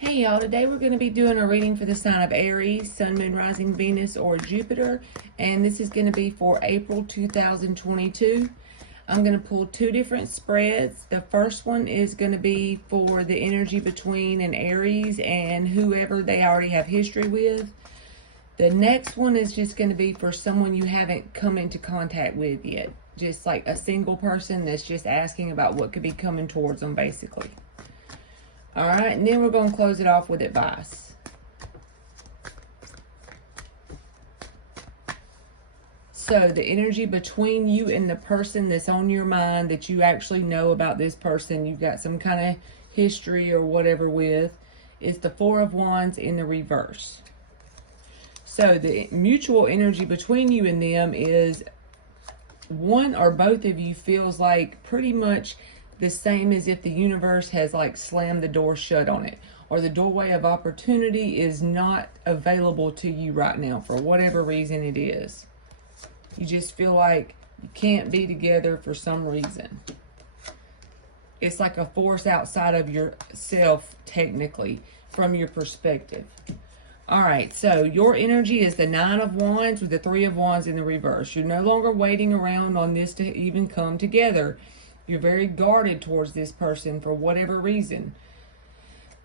Hey y'all, today we're going to be doing a reading for the sign of Aries, Sun, Moon, Rising, Venus, or Jupiter. And this is going to be for April 2022. I'm going to pull two different spreads. The first one is going to be for the energy between an Aries and whoever they already have history with. The next one is just going to be for someone you haven't come into contact with yet. Just like a single person that's just asking about what could be coming towards them, basically. All right, and then we're going to close it off with advice. So the energy between you and the person that's on your mind, that you actually know about this person, you've got some kind of history or whatever with, is the Four of Wands in the reverse. So the mutual energy between you and them is one or both of you feels like pretty much the same as if the universe has like slammed the door shut on it, or the doorway of opportunity is not available to you right now for whatever reason it is. You just feel like you can't be together for some reason. It's like a force outside of yourself, technically, from your perspective. All right, so your energy is the Nine of Wands with the Three of Wands in the reverse. You're no longer waiting around on this to even come together. You're very guarded towards this person for whatever reason.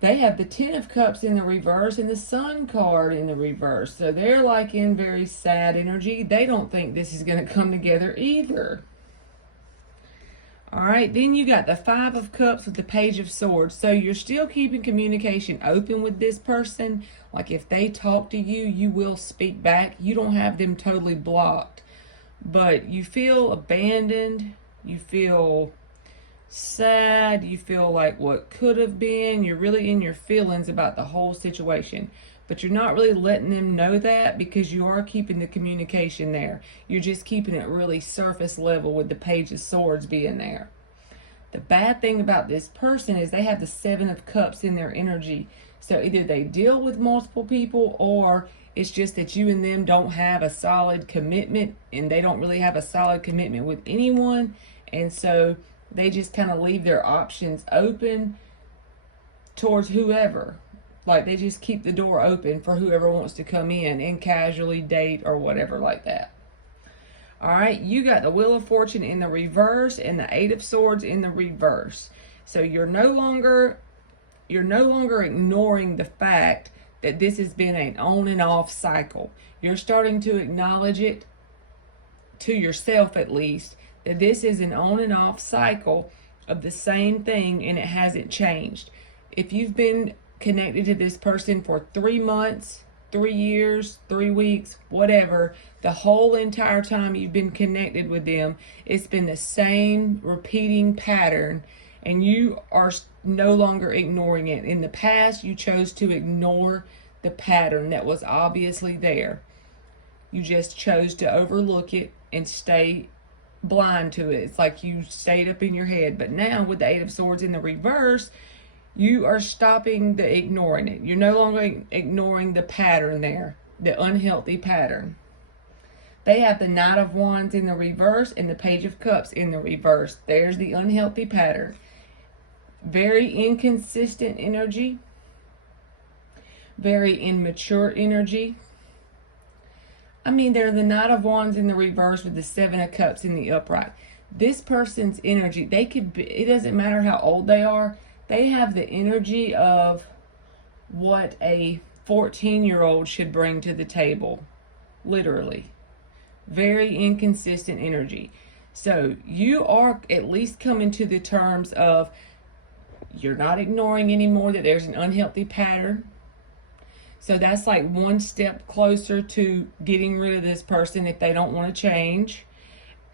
They have the Ten of Cups in the reverse and the Sun card in the reverse. So they're like in very sad energy. They don't think this is going to come together either. All right, then you got the Five of Cups with the Page of Swords. So you're still keeping communication open with this person. Like if they talk to you, you will speak back. You don't have them totally blocked. But you feel abandoned. You feel sad. You feel like what could have been. You're really in your feelings about the whole situation. But you're not really letting them know that because you are keeping the communication there. You're just keeping it really surface level with the Page of Swords being there. The bad thing about this person is they have the Seven of Cups in their energy. So either they deal with multiple people, or it's just that you and them don't have a solid commitment, and they don't really have a solid commitment with anyone. And so they just kind of leave their options open towards whoever. Like they just keep the door open for whoever wants to come in and casually date or whatever like that. All right, you got the Wheel of Fortune in the reverse and the Eight of Swords in the reverse. So you're no longer ignoring the fact that this has been an on and off cycle. You're starting to acknowledge it to yourself, at least, that this is an on and off cycle of the same thing and it hasn't changed. If you've been connected to this person for 3 months, 3 years, 3 weeks, whatever, the whole entire time you've been connected with them, it's been the same repeating pattern, and you are no longer ignoring it. In the past, you chose to ignore the pattern that was obviously there. You just chose to overlook it and stay blind to it. It's like you stayed up in your head. But now with the Eight of Swords in the reverse, you are stopping the ignoring it. You're no longer ignoring the pattern there, the unhealthy pattern. They have the Knight of Wands in the reverse and the Page of Cups in the reverse. There's the unhealthy pattern. Very inconsistent energy. Very immature energy. I mean, they're the Knight of Wands in the reverse with the Seven of Cups in the upright. This person's energy, they could be, it doesn't matter how old they are, they have the energy of what a 14-year-old should bring to the table. Literally. Very inconsistent energy. So you are at least coming to the terms of you're not ignoring anymore that there's an unhealthy pattern. So that's like one step closer to getting rid of this person if they don't want to change.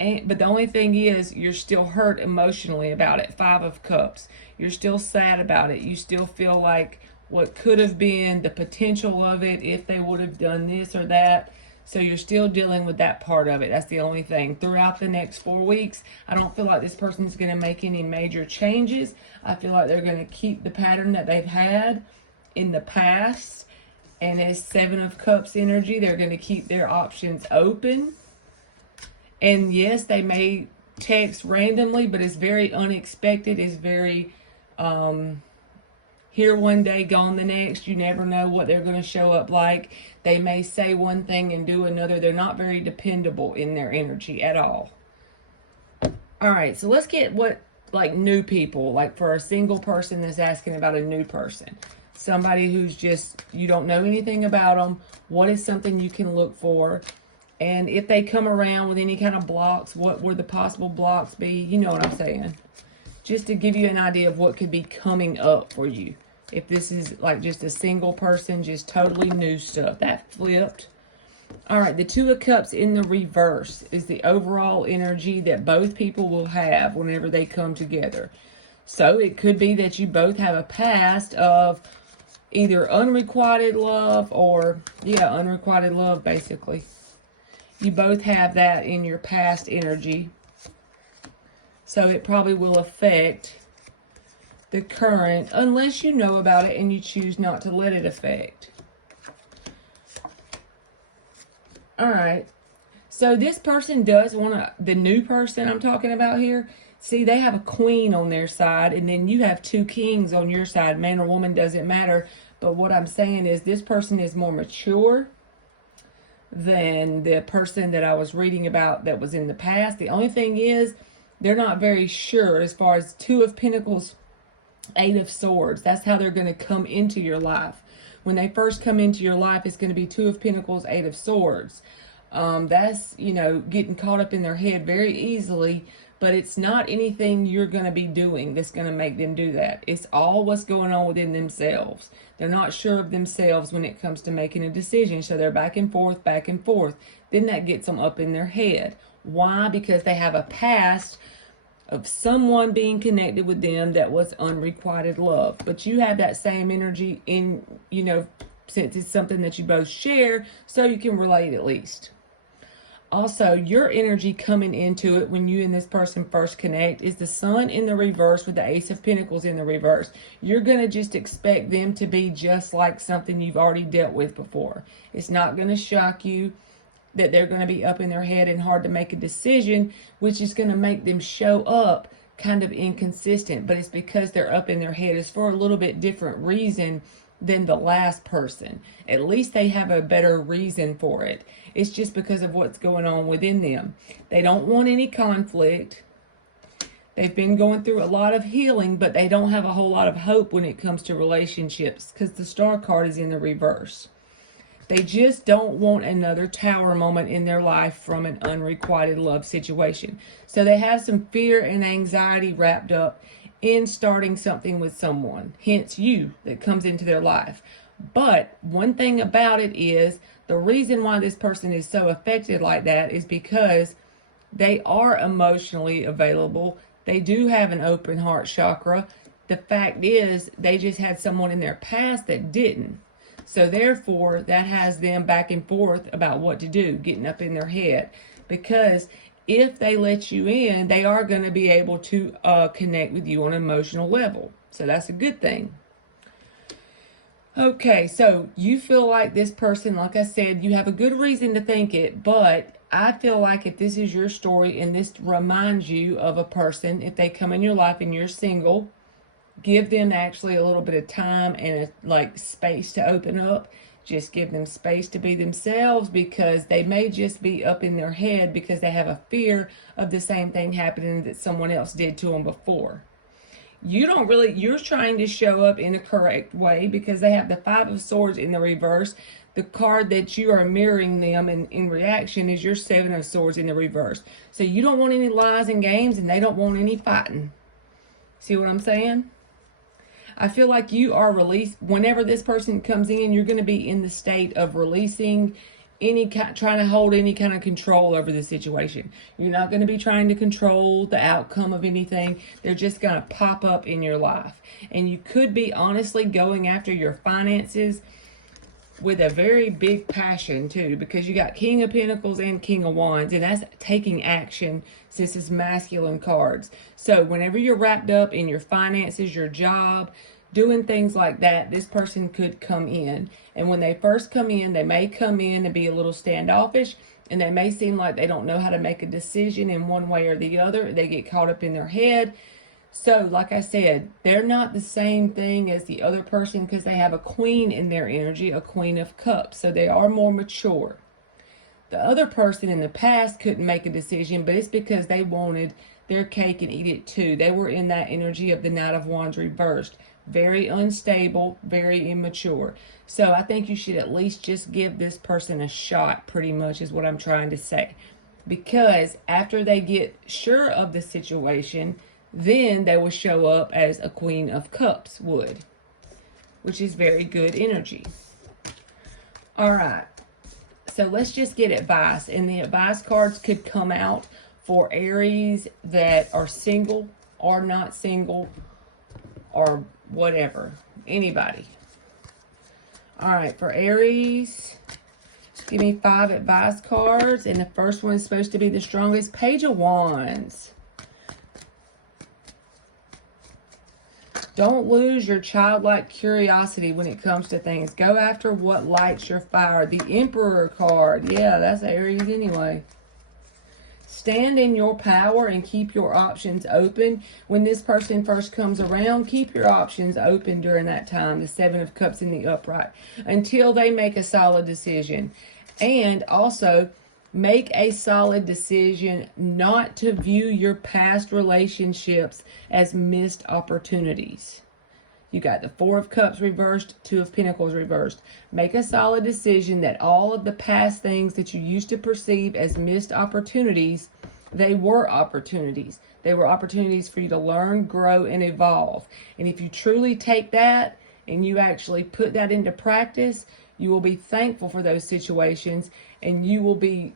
But the only thing is, you're still hurt emotionally about it. Five of Cups. You're still sad about it. You still feel like what could have been, the potential of it, if they would have done this or that. So you're still dealing with that part of it. That's the only thing. Throughout the next 4 weeks, I don't feel like this person's going to make any major changes. I feel like they're going to keep the pattern that they've had in the past. And as Seven of Cups energy, they're going to keep their options open. And yes, they may text randomly, but it's very unexpected. It's very here one day, gone the next. You never know what they're going to show up like. They may say one thing and do another. They're not very dependable in their energy at all. All right, so let's get what, like, new people, like for a single person that's asking about a new person. Somebody who's just, you don't know anything about them. What is something you can look for? And if they come around with any kind of blocks, what would the possible blocks be? You know what I'm saying. Just to give you an idea of what could be coming up for you. If this is like just a single person, just totally new stuff. That flipped. All right, the Two of Cups in the reverse is the overall energy that both people will have whenever they come together. So it could be that you both have a past of either unrequited love or, yeah, unrequited love, basically. You both have that in your past energy. So it probably will affect the current, unless you know about it and you choose not to let it affect. All right. So this person does want to, the new person I'm talking about here, see, they have a queen on their side, and then you have two kings on your side. Man or woman, doesn't matter. But what I'm saying is this person is more mature than the person that I was reading about that was in the past. The only thing is, they're not very sure as far as Two of Pentacles, Eight of Swords. That's how they're going to come into your life. When they first come into your life, it's going to be Two of Pentacles, Eight of Swords. That's, you know, getting caught up in their head very easily, but it's not anything you're going to be doing that's going to make them do that. It's all what's going on within themselves. They're not sure of themselves when it comes to making a decision, so they're back and forth, back and forth. Then that gets them up in their head. Why? Because they have a past of someone being connected with them that was unrequited love. But you have that same energy in, you know, since it's something that you both share, so you can relate at least. Also, your energy coming into it when you and this person first connect is the Sun in the reverse with the Ace of Pentacles in the reverse. You're going to just expect them to be just like something you've already dealt with before. It's not going to shock you that they're going to be up in their head and hard to make a decision, which is going to make them show up kind of inconsistent. But it's because they're up in their head. It's for a little bit different reason than the last person. At least they have a better reason for it. It's just because of what's going on within them. They don't want any conflict. They've been going through a lot of healing, but they don't have a whole lot of hope when it comes to relationships because the Star card is in the reverse. They just don't want another tower moment in their life from an unrequited love situation. So they have some fear and anxiety wrapped up in starting something with someone, hence you, that comes into their life. But one thing about it is the reason why this person is so affected like that is because they are emotionally available. They do have an open heart chakra. The fact is they just had someone in their past that didn't. So therefore, that has them back and forth about what to do, getting up in their head. Because if they let you in, they are going to be able to connect with you on an emotional level. So that's a good thing. Okay, so you feel like this person, like I said, you have a good reason to think it, but I feel like if this is your story and this reminds you of a person, if they come in your life and you're single, give them actually a little bit of time and like space to open up. Just give them space to be themselves because they may just be up in their head because they have a fear of the same thing happening that someone else did to them before. You're trying to show up in a correct way because they have the Five of Swords in the reverse. The card that you are mirroring them in reaction is your Seven of Swords in the reverse. So you don't want any lies and games and they don't want any fighting. See what I'm saying? I feel like you are released. Whenever this person comes in, you're going to be in the state of releasing trying to hold any kind of control over the situation. You're not going to be trying to control the outcome of anything. They're just going to pop up in your life. And you could be honestly going after your finances with a very big passion too, because you got King of Pentacles and King of Wands, and that's taking action since it's masculine cards. So whenever you're wrapped up in your finances, your job, doing things like that, this person could come in. And when they first come in, they may come in and be a little standoffish, and they may seem like they don't know how to make a decision in one way or the other. They get caught up in their head. So, like I said, they're not the same thing as the other person because they have a queen in their energy, a queen of cups. So they are more mature. The other person in the past couldn't make a decision, but it's because they wanted their cake and eat it too. They were in that energy of the Knight of Wands reversed. Very unstable, very immature. So I think you should at least just give this person a shot, pretty much is what I'm trying to say. Because after they get sure of the situation, then they will show up as a Queen of Cups would, which is very good energy. All right. So let's just get advice. And the advice cards could come out for Aries that are single or not single or whatever. Anybody. All right, for Aries, give me 5 advice cards. And the first one is supposed to be the strongest. Page of Wands. Don't lose your childlike curiosity when it comes to things. Go after what lights your fire. The Emperor card. Yeah, that's Aries anyway. Stand in your power and keep your options open. When this person first comes around, keep your options open during that time. The 7 of Cups in the upright. Until they make a solid decision. And also, make a solid decision not to view your past relationships as missed opportunities. You got the 4 of Cups reversed, 2 of Pentacles reversed. Make a solid decision that all of the past things that you used to perceive as missed opportunities, they were opportunities. They were opportunities for you to learn, grow, and evolve. And if you truly take that and you actually put that into practice, you will be thankful for those situations, and you will be,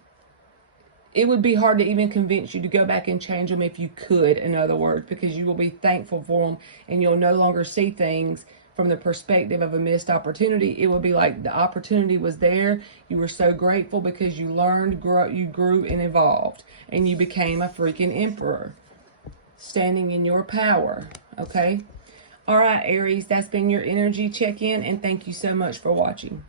it would be hard to even convince you to go back and change them if you could, in other words, because you will be thankful for them and you'll no longer see things from the perspective of a missed opportunity. It will be like the opportunity was there. You were so grateful because you learned, you grew and evolved, and you became a freaking emperor, standing in your power. Okay? All right, Aries, that's been your energy check-in, and thank you so much for watching.